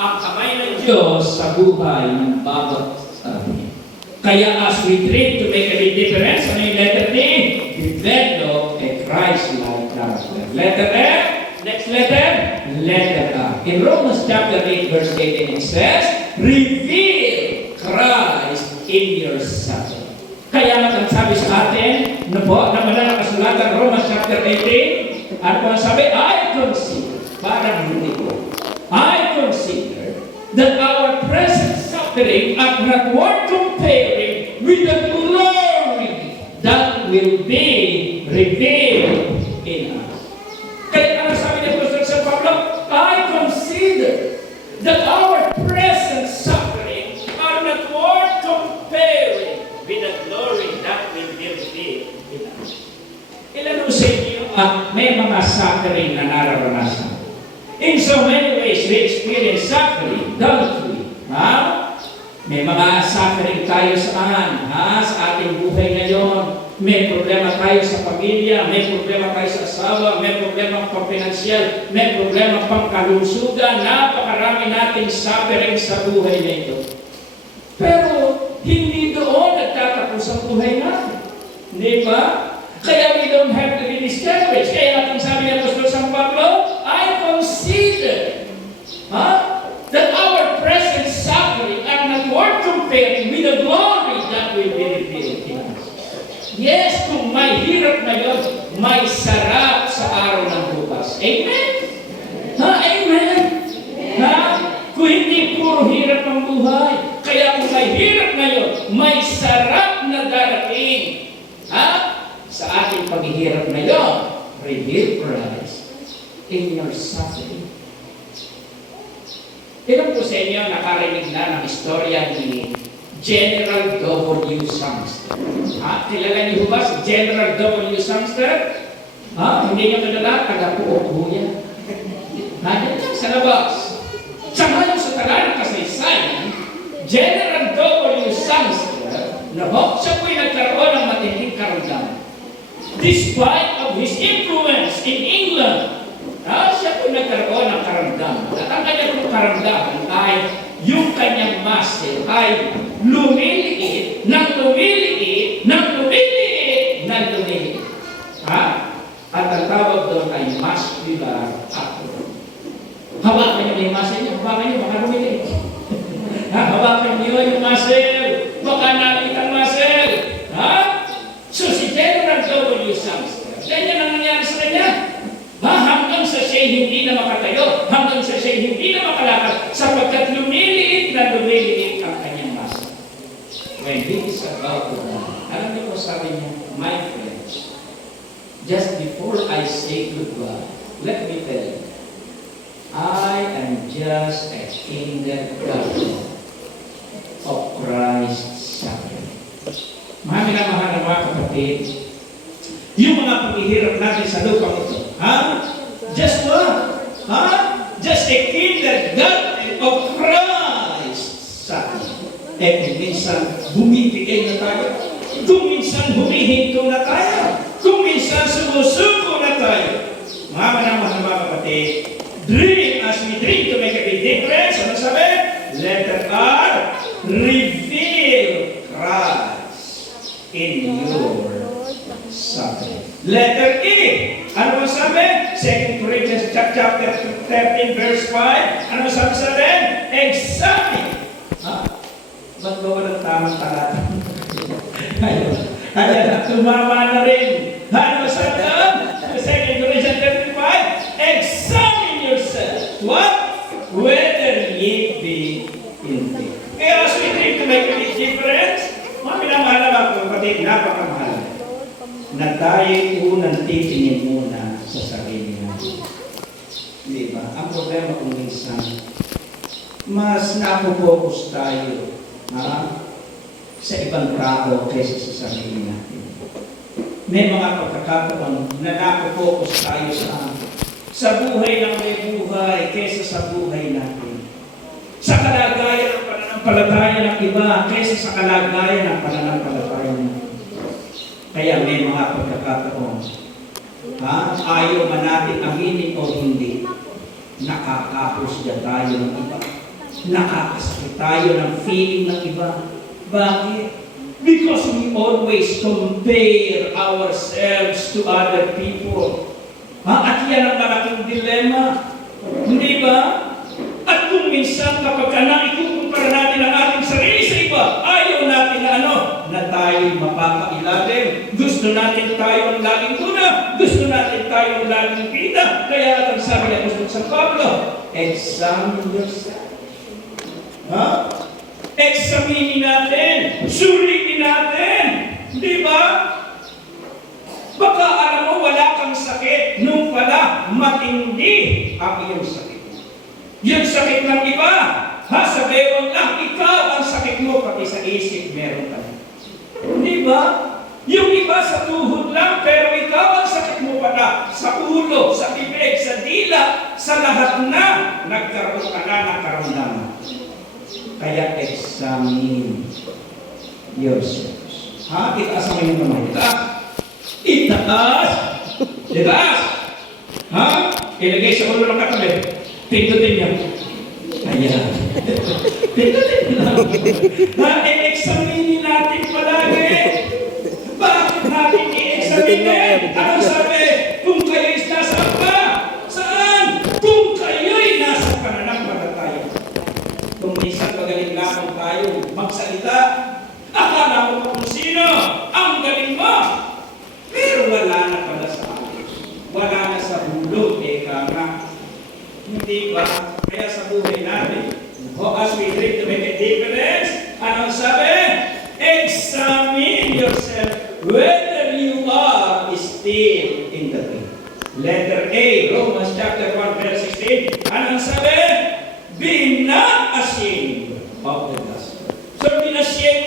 ang kamay ng Diyos sa buhay ng bawat atin. Kaya as we try to make a big difference, ano yung letter D? Develop a Christ-like character. Letter F, next letter, letter R. In Romans chapter 8, verse 18, it says, reveal Christ in your suffering. Kaya nga sabi sa atin, na madalang kasulatan, Romans chapter 18, ano po ang sabi? I consider, parang hindi ko, I consider that our present suffering are not worth comparing with the glory that will be revealed in us. Kaya ano sabi ni Apostol San Pablo? I consider that our present suffering are not worth comparing with the glory that will be revealed in us. Ilan sa inyo may mga suffering na nararanasan? In so many ways, we experience suffering, don't we? Ha? May mga suffering tayo saan? Ha? Sa ating buhay ngayon. May problema tayo sa pamilya, may problema tayo sa asawa, may problema pang pinansyal, may problema pang kalusugan. Napakarami nating suffering sa buhay na ito. Pero, hindi doon nagtatapos ang buhay natin. Hindi ba? Kaya we don't have to be discouraged. Kaya natin sabi ng Apostol San Pablo, I consider that our present suffering are not worth comparing with the glory that will be revealed in us. Yes, kung may hirap na yun, may sarap sa araw ng bukas. Amen? Ha? Amen? Ha? Kung hindi puro hirap ang buhay, kaya kung may hirap na yun, may sarap na darating. Ha? Sa ating paghihirap na yun, reveal Christ in your suffering. Ilan po sa inyo nakarinig na ng istorya ni General W. Sangster? Kilala niyo ba si General W. Sangster? Hindi niyo kilala, taga-Puok yan. Yan lang sa labas. Tsaka yung sa taga ng kasaysayan, General W. Sangster, siya po'y nagkaroon ng matinding karamdaman. Despite of his influence in England, siya po nagkaroon ng karamdaman. At ang kanyang karamdaman ay yung kanyang muscle ay lumiliit, nang lumiliit, nang lumiliit, nang lumiliit. At ang tawag doon ay muscular atrophy. Hawakan niyo yung muscle niyo, hawakan niyo, baka lumiliit. Hawakan niyo yung muscle, baka nakita ang muscle. So si General W. Sangster, ganyan ang nangyari sa kanya. Hanggang sa siya hindi na makatayo, hanggang sa siya hindi na makalakad, sapagkat lumiliit na lumiliit ang kanyang masa. When he is about to die, alam niyo po sabi niya, my friends, just before I say goodbye, let me tell you, I am just a kindergarten of Christ's suffering. Mahal na mahal na mga kapatid, yung mga paghihirap natin sa lupang ito, just what? Just a kindergarten of Christ's suffering. Kung minsan bumibigay na tayo, kung minsan humihinto na tayo, kung minsan sumusuko na tayo. Mga kapatid, dream as we dream to make a big difference. Ano sabi? Letter R, reveal Christ in your suffering. Letter E, ano sabi? 2 Corinthians chapter 13 verse 5. Ano sabi sa atin? Examine. Ba't ba walang tamang talata? Ayan, tumama na rin. Ano sabi doon? 2 Corinthians 13 5. Examine yourself. What? Whether ye be in faith. Kaya as we try to make a big difference, mga pinamahal na kapatid, napakamahal na tayo unang titingin muna sa sarili natin. Di ba? Ang problema kung minsan, mas napopokus tayo sa ibang tao kaysa sa sarili natin. May mga pagkakataon na napopokus tayo sa buhay ng may buhay kaysa sa buhay natin. Sa kalagayan ng pananampalataya ng iba kaysa sa kalagayan ng pananampalataya natin. Kaya may mga pagkakataon, ayaw man natin aminin o hindi, nakakahusga tayo ng iba. nakakasakit tayo ng feeling ng iba. Bakit? Because we always compare ourselves to other people. At yan ang malaking dilema. Hindi ba? At kung minsan kapag ikukumpara natin ang ating sarili sa iba, ayaw natin na tayo'y mapapailalim. Gusto natin tayo ang laging una. Gusto natin tayo ang laging pita. Kaya ang sabi ng Apostol San Pablo, examine yourself. Examinin natin. Suriin natin. Di ba? Baka alam mo, wala kang sakit. Nung pala, matindi ang iyong sakit. Yung sakit ng iba, sa bewang lang, ikaw ang sakit mo, pati sa isip, meron ka. Di ba? Yung iba sa tuhod lang, pero ikaw ang sakit mo pala sa ulo, sa bibig, sa dila, sa lahat na nagkaroon ka na ng karamdaman. Kaya examine yourselves. Itaas ang inyong kamay. Itaas! Itaas! Ilagay sa ulo ng katabi. Pindutin niya. Ayan. Pindutin lang. I-examine natin palagi. Bakit natin i-examine? Anong sabi? Kung kayo'y nasa pa. Saan? Kung kayo'y nasa pananampalataya. Kung minsan magaling lamang tayo magsalita, akala mo kung sino ang galing mo. Pero wala na pala sa akin. Wala na sa hulog, nga. Hindi ba? Kaya sa buhay natin, as we try to make a difference, anong sabi? Examine yourself whether you are still in the way. Letter A, Romans chapter 1, verse 16. Anong sabi? Be not ashamed of the gospel. So be not ashamed